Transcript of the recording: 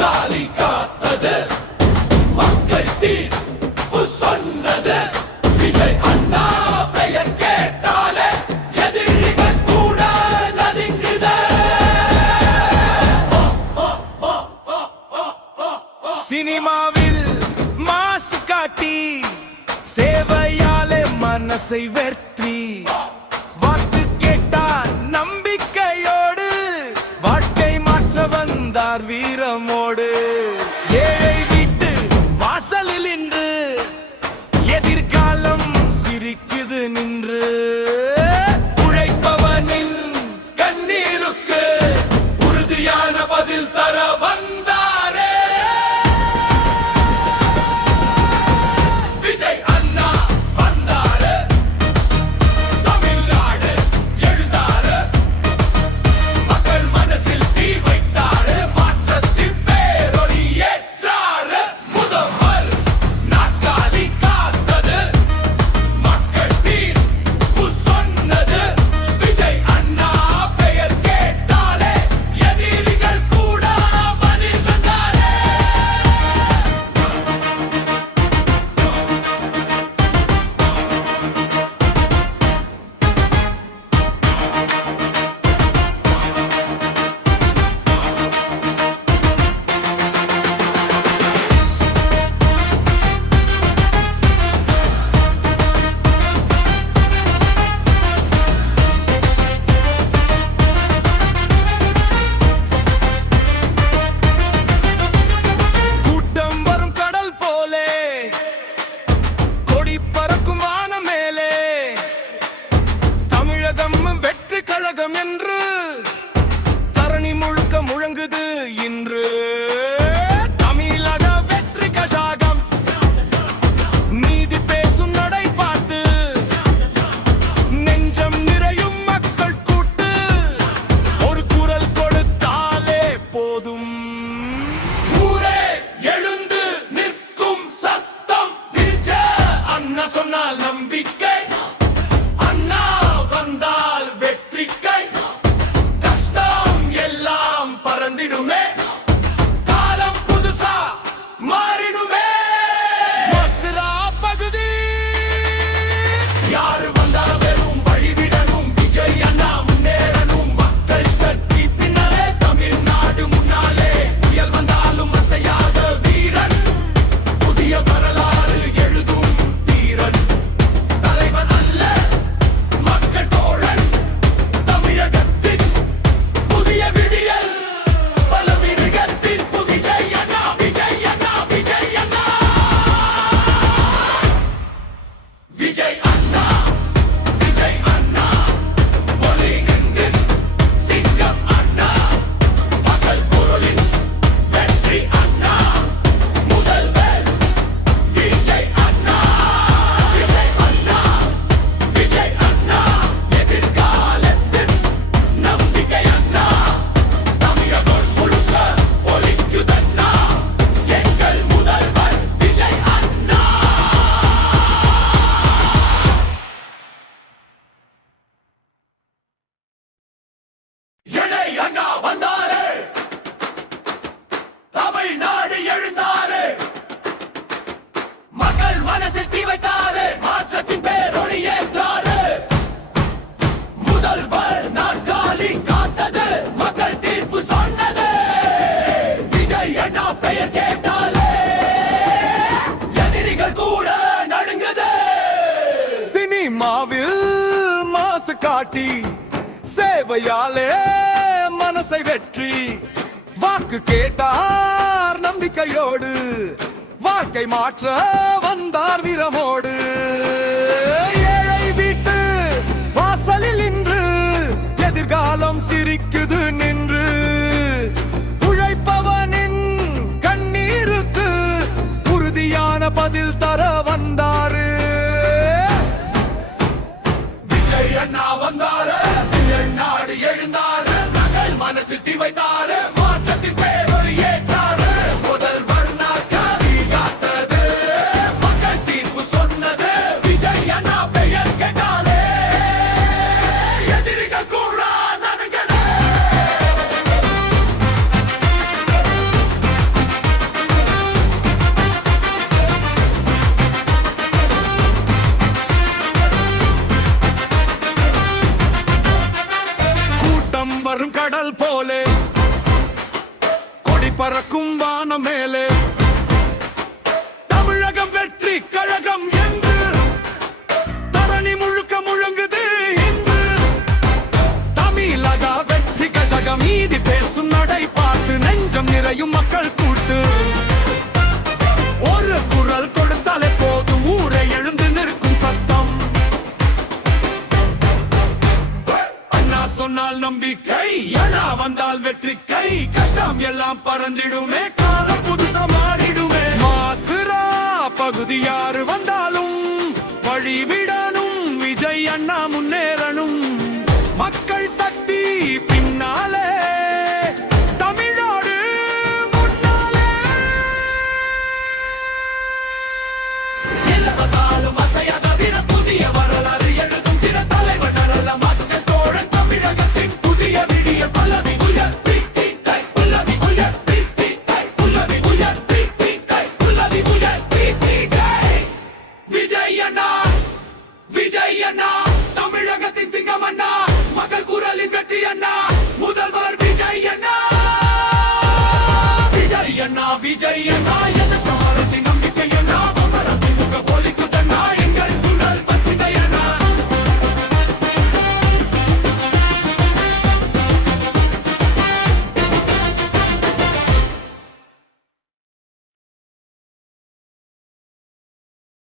நாற்காலி காத்தது மக்கள் தீர்ப்பு சொன்னது விஜய் அண்ணா பெயர் கேட்டாலே எதிரிகள் கூட நடுங்குது. சினிமாவில் மாசு காட்டி சேவையாலே மனசை வெற்றி வாக்கு கேட்டார் நம்பிக்கையோடு வாழ்க்கை மாற்ற வந்தார் வீரமோடு. ஏழை வீட்டு வாசலில் இன்று எதிர்காலம் சிரிக்குது நின்று. உழைப்பவனின் கண்ணீருக்கு உறுதியான பதில் தர வந்தாரே விஜய் அண்ணா வந்தாரு. தமிழ்நாடு எழுந்தாரு. மக்கள் மனசில் தீ வைத்தாரு. மாற்றத்தின் பேரொளி ஏற்றாரு. முதல்வர் நாற்காலி காத்தது மக்கள் தீர்ப்பு சொன்னது விஜய் அண்ணா பெயர் கேட்டாலே எதிரிகள் கூட பணிந்தாரே. கூட்டம் வரும் கடல் போலே கொடி பறக்கும் வானம் மேலே தமிழகம் வெற்றி கழகம் என்று தரணி முழுக்க முழங்குது இன்று. தமிழக வெற்றி கழகம் நீதி பேசும் நடை பார்த்து நெஞ்சம் நிறையும் மக்கள் கூட்டு ஒரு குரல் கொடுத்தாலே போதும். ஊரே எழுந்து நிற்கும் சத்தம் விஜய் அண்ணா சொன்னால் நம்பிக்கை. அண்ணா வந்தால் வெற்றிக்கை. கஷ்டம் எல்லாம் பறந்திடுமே. காலம் புதுசா மாறிடுமே. மசுரா பகுதி யாரு வந்தா வெறும் வழிவிடணும். விஜய் அண்ணா முன்னேறணும். மக்கள் சக்தி பின்னாலே. தமிழ்நாடு முன்னாலே. புயல் வந்தாலும் அசையாத வீரன். புதிய வரலாறு எழுதும் தீரன். தலைவன் அல்ல மக்கள் தோழன். தமிழகத்தின் புதிய விடியல். பல விருகத்தின் விஜய் அண்ணா விஜய் அண்ணா விஜய் அண்ணா விஜய் அண்ணா விஜய் அண்ணா மொழிகெங்கின் சிங்கம் அண்ணா. மக்கள் குரலின் வெற்றி அண்ணா. முதல்வர் விஜய் அண்ணா விஜய் அண்ணா விஜய் அண்ணா. எதிர்காலத்தின் நம்பிக்கை அண்ணா. தமிழகம் முழுக்க ஒலிக்குதண்ணா எங்கள் முதல்வர் விஜய் அண்ணா. விஜய் அண்ணா வந்தாரு. தமிழ்நாடு எழுந்தாரு. மக்கள் மனசில் தீ வைத்தாரு. மாற்றத்தின் பேரொளி ஏற்றாரு. முதல்வர் நாற்காலி காத்தது மக்கள் தீர்ப்பு சொன்னது விஜய் அண்ணா பெயர் கேட்டாலே எதிரிகள் கூட நடுங்குது. சினிமாவில் மாசு காட்டி சேவையாலே மனசை வெற்றி வாக்கு கேட்டார் நம்பிக்கையோடு வாழ்க்கை மாற்ற வந்தார் வீரமோடு. ஏழை வீட்டு வாசலில் இன்று எதிர்காலம் சிரிக்குது நின்று. உழைப்பவனின் கண்ணீருக்கு உறுதியான பதில் தர வந்தாரு விஜய் அண்ணா வந்தாரு. நாடு எழுந்தாரு. மக்கள் மனசில் தீ வைத்தாரு. மாற்றத்தின் பேரொளி ஏற்றாரு. முதல்வர் நாற்காலி காத்தது மக்கள் தீர்ப்பு சொன்னது விஜய் இருக்கும் வானம் மேலே தமிழகம் வெற்றி கழகம் என்று தரணி முழுக்க முழங்குது இன்று தமிழக வெற்றி கழகம் மீதி பேசும் நடை பார்த்து நெஞ்சம் நிறையும் மக்கள் கூட்டு ஒரு குரல் கொடுத்தாலே போதும் ஊரை எழுந்து நிற்கும் சத்தம் அண்ணா சொன்னால் நம்பிக்கை அண்ணா வந்தால் வெற்றி கை கஷ்டம் எல்லாம் பறந்திடுமே காலம் புதுசா மாறிடுமே மாசுரா பகுதி யாரு வந்தாலும் வழிவிடணும் விஜய் அண்ணா முன்னேறணும் மக்கள் சக்தி பின்னாலே தமிழ்நாடு முன்னாலே இலவதாலும் அசையாத வீர புதிய வரலாறு எழுதும் திற தலைவர் நல்ல மக்கள் தோழன் தமிழகத்தின் புதிய விடிய பல்லவி உயர் பீத்தித்தை புல்லவி உயர் பீத்தித்தை புல்லவி உயர் பீத்தித்தை புல்லவி உயர் பீத்தித்தை விஜய் அண்ணா விஜய் அண்ணா தமிழகத்தின் சிங்கம் அண்ணா மக்கள் குரலின் வெற்றி அண்ணா முதல்வர் விஜய் அண்ணா விஜய் அண்ணா விஜய் அண்ணா எதிர்க்க